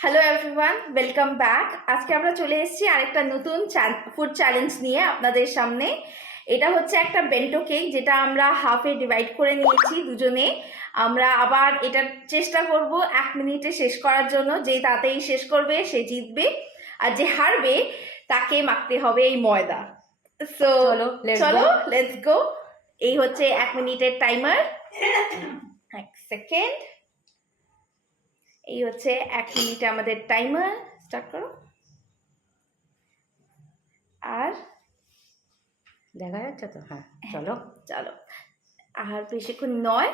Hello everyone, welcome back. আজকে আমরা চলে এসেছি আরেকটা নতুন ফুড চ্যালেঞ্জ নিয়ে আপনাদের সামনে। এটা হচ্ছে একটা বেন্টো কেক, যেটা আমরা হাফে ডিভাইড করে নিয়েছি দুজনে। আমরা আবার এটা চেষ্টা করব 1 মিনিটে শেষ করার জন্য। যে তাতেই শেষ করবে সে জিতবে, আর যে হারবে তাকে মাখতে হবে এই ময়দা। সো চলো লেটস গো। এই হচ্ছে 1 মিনিটের টাইমার। 1 সেকেন্ড। এই হচ্ছে 1 মিনিটে আমাদের টাইমার। স্টার্ট করো। আর দেখা যাচ্ছে তো? হ্যাঁ, চলো চলো, আর বেশিক্ষণ নয়।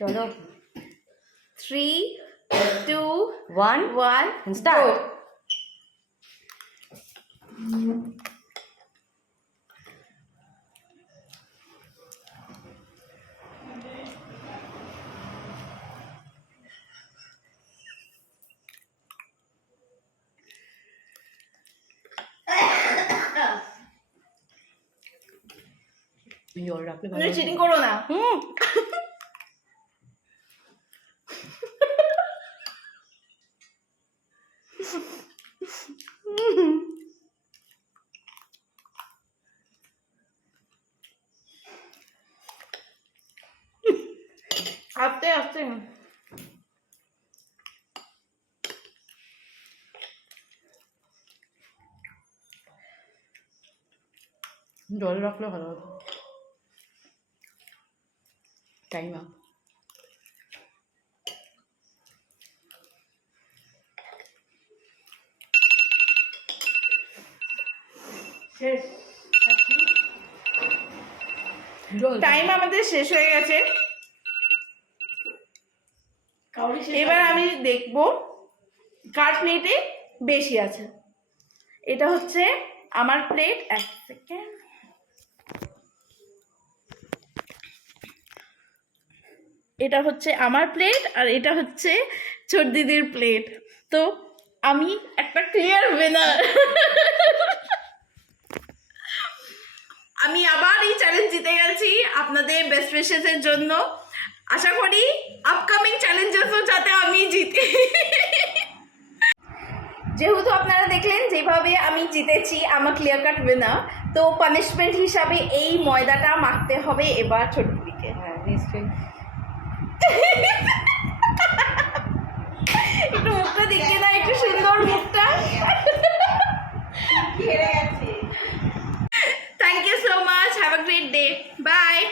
চলো 3, 2, 1 1 স্টার্ট। জল রাখলে ভালো। চিটিং করো না। আস্তে আস্তে। জল রাখলে ভালো হতো। Time up. টাইম আমাদের শেষ হয়ে গেছে। এবার আমি দেখবো কার প্লেটে বেশি আছে। এটা হচ্ছে আমার প্লেট। 1 সেকেন্ড। এটা হচ্ছে আমার প্লেট, আর এটা হচ্ছে ছোট দিদির প্লেট। তো আমি একটা ক্লিয়ার উইনার। আমি আবার এই চ্যালেঞ্জ জিতে গেছি আপনাদের বেস্ট উইশেসের জন্য। আশা করি আপকামিং চ্যালেঞ্জেসও যাতে আমি জিতি। যেহেতু আপনারা দেখলেন যেভাবে আমি জিতেছি, আমার ক্লিয়ার কাট উইনার, তো পানিশমেন্ট হিসাবে এই ময়দাটা মাখতে হবে এবার ছোট দিদিকে। হ্যাঁ, নিশ্চয়ই। একটু মুখটা দেখিয়ে দাও, একটু সুন্দর মুখটা। Thank you so much. Have a great day. Bye.